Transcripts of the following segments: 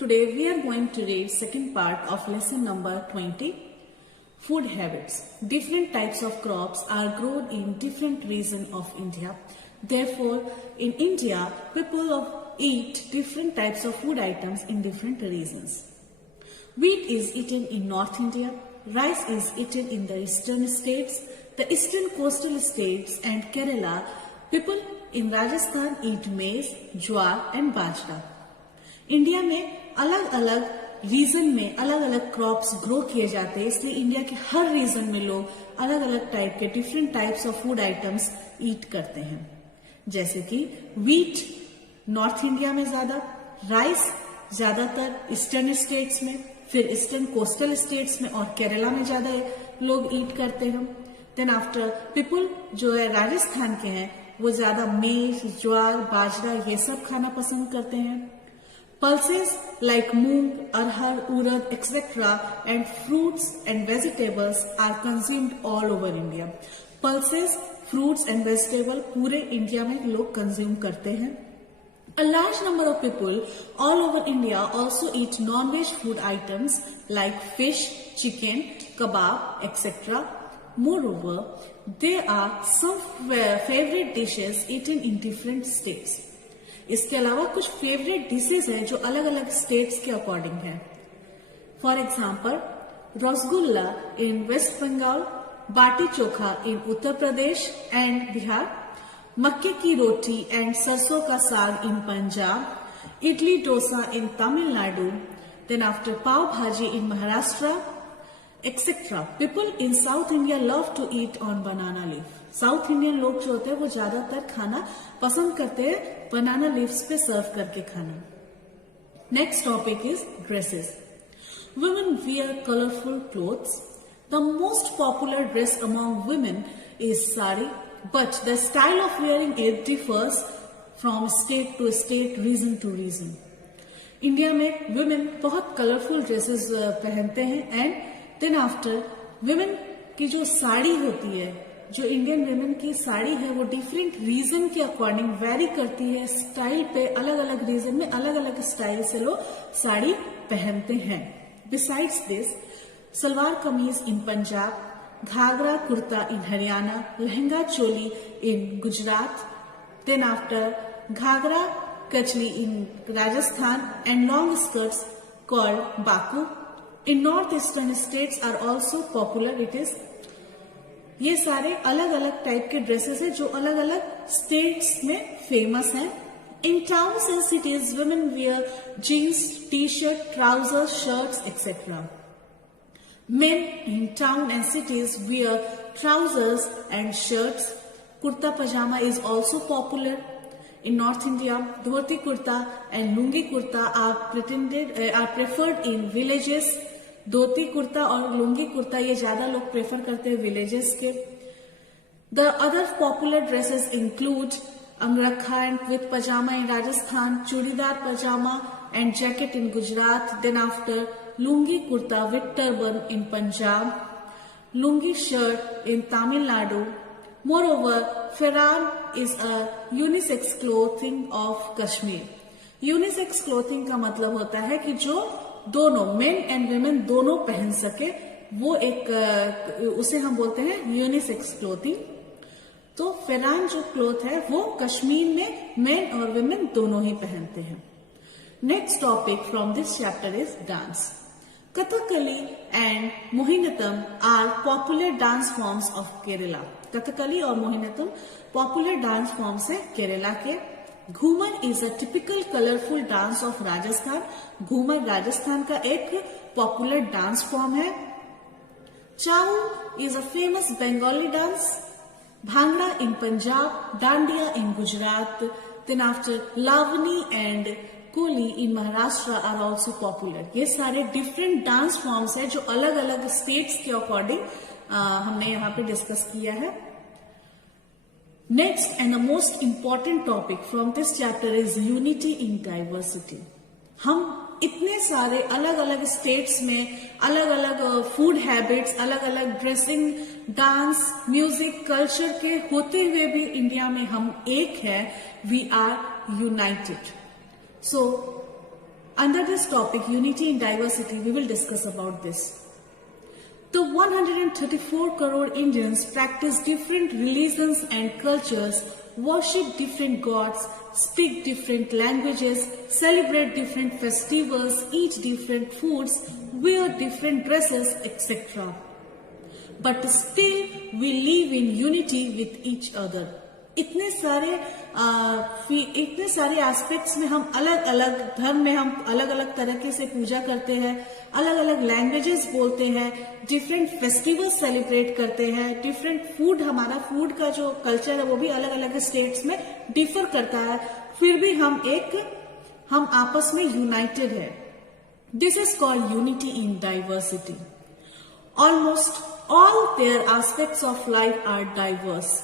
Today we are going to read second part of lesson number 20, food habits. Different types of crops are grown in different regions of India. Therefore, in India, people eat different types of food items in different regions. Wheat is eaten in North India, rice is eaten in the eastern states, the eastern coastal states and Kerala. People in Rajasthan eat maize, jowar and bajra. India में अलग अलग reason में अलग अलग crops grow किए जाते हैं, इसलिए इंडिया के हर रीजन में लोग अलग अलग टाइप के different types of food items eat करते हैं. जैसे कि व्हीट नॉर्थ इंडिया में ज्यादा, राइस ज्यादातर ईस्टर्न स्टेट्स में, फिर ईस्टर्न कोस्टल स्टेट्स में और केरला में ज्यादा लोग ईट करते हैं. देन आफ्टर पीपल जो है राजस्थान के हैं वो ज्यादा मेज, ज्वार, बाजरा ये सब खाना पसंद करते हैं. Pulses like moong, arhar, urad, etc. and fruits and vegetables are consumed all over India. Pulses, fruits and vegetables पूरे इंडिया में लोग कंज्यूम करते हैं. A large number of people all over India also eat non-veg food items like fish, chicken, kebab, etc. Moreover, there are some favorite dishes eaten in different states. इसके अलावा कुछ favourite dishes हैं जो अलग अलग states के according है. For example rasgulla in west Bengal, bati chokha in Uttar Pradesh and Bihar, मक्के की रोटी एंड सरसों का saag in Punjab, idli dosa in Tamil Nadu, then after pav bhaji in Maharashtra, etcetera. People in South India love to eat on banana leaf. South Indian लोग जो होते हैं वो ज्यादातर खाना पसंद करते हैं बनाना लीव्स पे सर्व करके खाना. Next topic is dresses. Women wear colourful clothes. The most popular dress among women is sari, but the style of wearing it differs from state to state, region to region. India में women बहुत colourful dresses पहनते हैं and then after women की जो साड़ी होती है, जो Indian women की साड़ी है वो डिफरेंट रीजन के अकॉर्डिंग वेरी करती है. स्टाइल पे अलग अलग रीजन में अलग अलग स्टाइल से लोग साड़ी पहनते हैं. Besides this salwar kameez in Punjab, ghaghra kurta in Haryana, lehenga choli in Gujarat, then after ghaghra kachli in Rajasthan and long skirts called baku in north eastern states are also popular. It is ये सारे अलग अलग टाइप के ड्रेसेस हैं जो अलग अलग स्टेट्स में फेमस हैं. In towns and cities women wear jeans, T shirt, trouser, shirts etcetera. Men in town and cities wear trousers and shirts. Kurta pyjama is also popular. In North India, dhoti kurta and lungi kurta are preferred in villages. Dhoti kurta और लुंगी कुर्ता ये ज्यादा लोग prefer करते हैं villages के. The other popular dresses include angarkha and with pyjama in Rajasthan, churidar pyjama and jacket in Gujarat, then after lungi kurta with turban in Punjab, lungi shirt in Tamil Nadu. Moreover, Farran is a unisex clothing of Kashmir. Unisex clothing का मतलब होता है कि जो दोनों main and women दोनों पहन सके, वो एक उसे हम बोलते हैं यूनिसेक्स क्लोथिंग. तो फेरान जो क्लोथ है वो कश्मीर में मेन और वुमेन दोनों ही पहनते हैं. Next topic from this chapter is dance. Kathakali and Mohiniyattam are popular dance forms of Kerala. Kathakali और मोहिनीअट्टम पॉपुलर डांस फॉर्म्स है केरला के. Ghoomar is a typical colourful dance of Rajasthan. Ghoomar Rajasthan का एक पॉपुलर डांस फॉर्म है. Chhau is a famous Bengali dance. Bhangra in Punjab, Dandiya in Gujarat, then after Lavani and Koli in Maharashtra are also popular. ये सारे different dance forms है जो अलग अलग स्टेट्स के अकॉर्डिंग हमने यहाँ पे डिस्कस किया है. Next and the most important topic from this chapter is unity in diversity. हम इतने सारे अलग अलग स्टेट्स में अलग अलग फूड हैबिट्स, अलग अलग ड्रेसिंग, डांस, म्यूजिक, कल्चर के होते हुए भी इंडिया में हम एक है. We are united. So Under this topic, unity in diversity, we will discuss about this. The 134 crore Indians practice different religions and cultures, worship different gods, speak different languages, celebrate different festivals, eat different foods, wear different dresses, etc. But still we live in unity with each other. इतने सारे aspects में हम अलग अलग धर्म में हम अलग अलग तरीके से पूजा करते हैं, अलग अलग लैंग्वेजेस बोलते हैं, डिफरेंट फेस्टिवल्स सेलिब्रेट करते हैं, डिफरेंट फूड, हमारा फूड का जो कल्चर है वो भी अलग अलग स्टेट्स में डिफर करता है, फिर भी हम आपस में यूनाइटेड है. This is called unity in diversity. Almost all their aspects of life are diverse.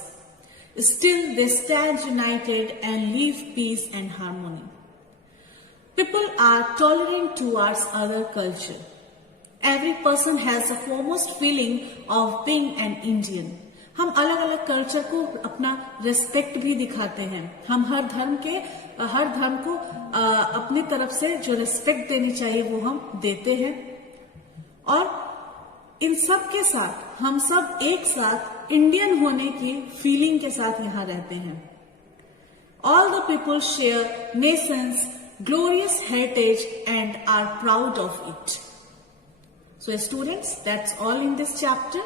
Still they stand united and live peace and harmony. People are tolerant towards other culture. Every person has a foremost feeling of being an Indian. हम अलग अलग culture को अपना respect भी दिखाते हैं. हम हर धर्म को अपनी तरफ से जो रिस्पेक्ट देनी चाहिए वो हम देते हैं. और इन सब के साथ हम सब एक साथ इंडियन होने की फीलिंग के साथ यहाँ रहते हैं. All the people share nation's glorious heritage and are proud of it. So students, that's all in this chapter.